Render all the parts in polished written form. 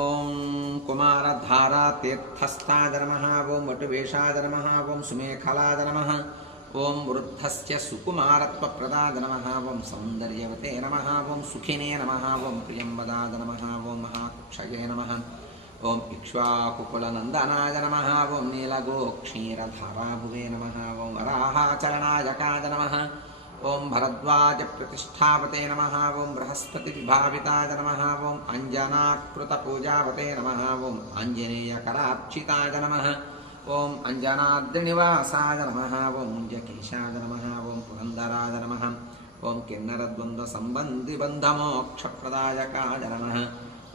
ओं कुमारधारातीर्थस्थाय नमः। ओं वटुवेशाय नमः। ओं सुमेखलाय नमः। ओं वृद्धस्य सुकुमारत्वप्रदाय नमः। ओं सौन्दर्यवते नमः। ओं सुखिने नमः। ओं प्रियंवदाय नमः। ओं महाकुक्षये नमः। ओं इक्ष्वाकुकुलनन्दनाय नमः। ओं नीलगोक्षीरधाराभुवे नमः। ओं वराहाचलनायकाय नमः। ओं भरद्वाजप्रतिष्ठापते नमः। ओं बृहस्पतिविभाविताय नमः। ओं अञ्जनाकृतपूजावते नमः। ओं आञ्जनेयकरार्चिताय नमः। ओं अञ्जनाद्रिनिवासाय नमः। ओं जकेशाय नमः। ओं पुरन्दराय नमः। ओं किन्नरद्वन्द्वसम्बन्धिबन्धमोक्षप्रदायकाय नमः।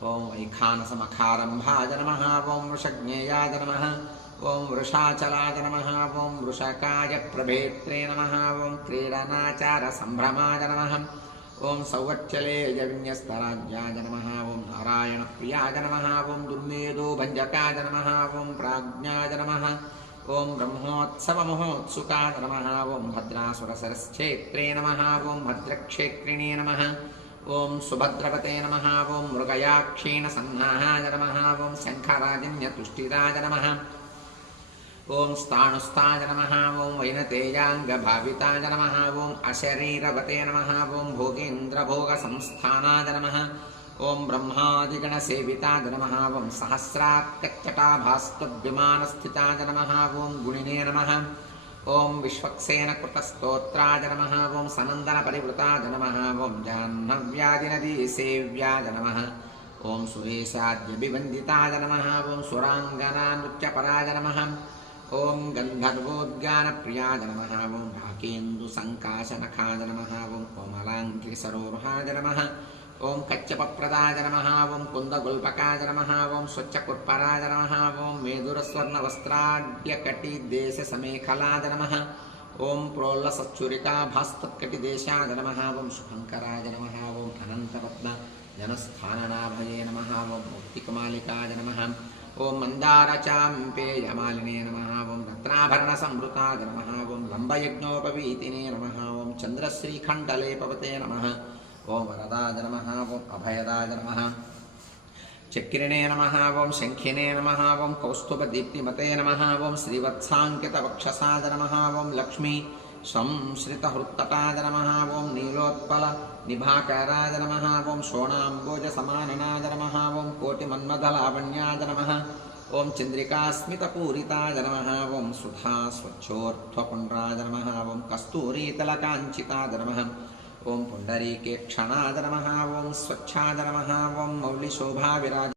ओं वैखानसमखारम्भाय नमः। ओं वृषज्ञेयाय नमः। ओं वृषाचलाय नमः। ओं वृषकाय प्रभेत्रे नमः। ओं क्रीडनाचारसम्भ्रमाय नमः। ओं सौवच्चलेयविन्यस्तराज्याय नमः। ओं नारायणप्रियाय नमः। ओं दुर्मेधोभञ्जकाय नमः। ओं प्राज्ञाय नमः। ओं ब्रह्मोत्सवमहोत्सुकाय नमः। ओं भद्रासुरसरश्चेत्रे नमः। ओं भद्रक्षेत्रिणे नमः। ओं सुभद्रवते नमः। ओं मृगयाक्षीणसन्नाहाय नमः। ओं शङ्खराजन्यतुष्टिदाय नमः। ओं स्थाणुस्थाय नमः। ओं वैनतेयाङ्गभाविताय नमः। ओं अशरीरवते नमः। ओं भोगेन्द्रभोगसंस्थानाय नमः। ओं ब्रह्मादिगणसेविताय नमः। ओं सहस्रात्कच्चटाभास्तद्विमानस्थिताय नमः। ओं गुणिने नमः। ओं विश्वक्सेनकृतस्तोत्राय नमः। ओं सनन्दनपरिवृताय नमः। ओं जाह्नव्यादिनदीसेव्याय नमः। ओं सुरेशाद्यभिवन्दिताय नमः। ओं सुराङ्गनानृत्यपराय नमः। ओं गन्धर्वोद्गानप्रियाय नमः। ओं भाकेन्दुसङ्काशनखाय नमः। ओं कोमलाङ्घ्रिसरोरुहाय नमः। ओं कच्चपप्रदाय नमः। ओं कुन्दगुल्पकाय नमः। ओं स्वच्छकुर्पराय नमः। ओं मेदुरस्वर्णवस्त्राढ्यकटिदेशसमेखलाय नमः। ओं प्रोल्लसच्छुरिकाभास्तत्कटिदेशाय नमः। ओं शुभङ्कराय नमः। ओं अनन्तरत्नजनस्थाननाभये नमः। ओं मुक्तिकमालिकाय नमः। ओं मन्दारचाम्पेयमालिने नमः। ओं रत्नाभरणसंवृताय नमः। ओं लम्बयज्ञोपवीतिने नमः। ओं चन्द्रश्रीखण्डलेपवते नमः। ओं वरदाय नमः। ओं अभयदाय नमः। चक्रिणे नमः। ओं शङ्खिने नमः। ओं कौस्तुभदीप्तिमते नमः। ओं श्रीवत्साङ्कितवक्षसाय नमः। ओं लक्ष्मी संश्रितहृत्तटाय नमः। ओं नीलोत्पलनिभाकराय नमः। ओं शोणाम्बोजसमाननाय नमः। ओं कोटिमन्मथलावण्याय नमः। ओं चन्द्रिकास्मितपूरिताय नमः। ओं सुधास्वच्छोर्ध्वपुण्ड्राय नमः। ओं कस्तूरीतलकाञ्चिताय नमः। ओं पुण्डरीकेक्षणाय नमः। ओं स्वच्छाय नमः। ओं मौलिशोभाविराज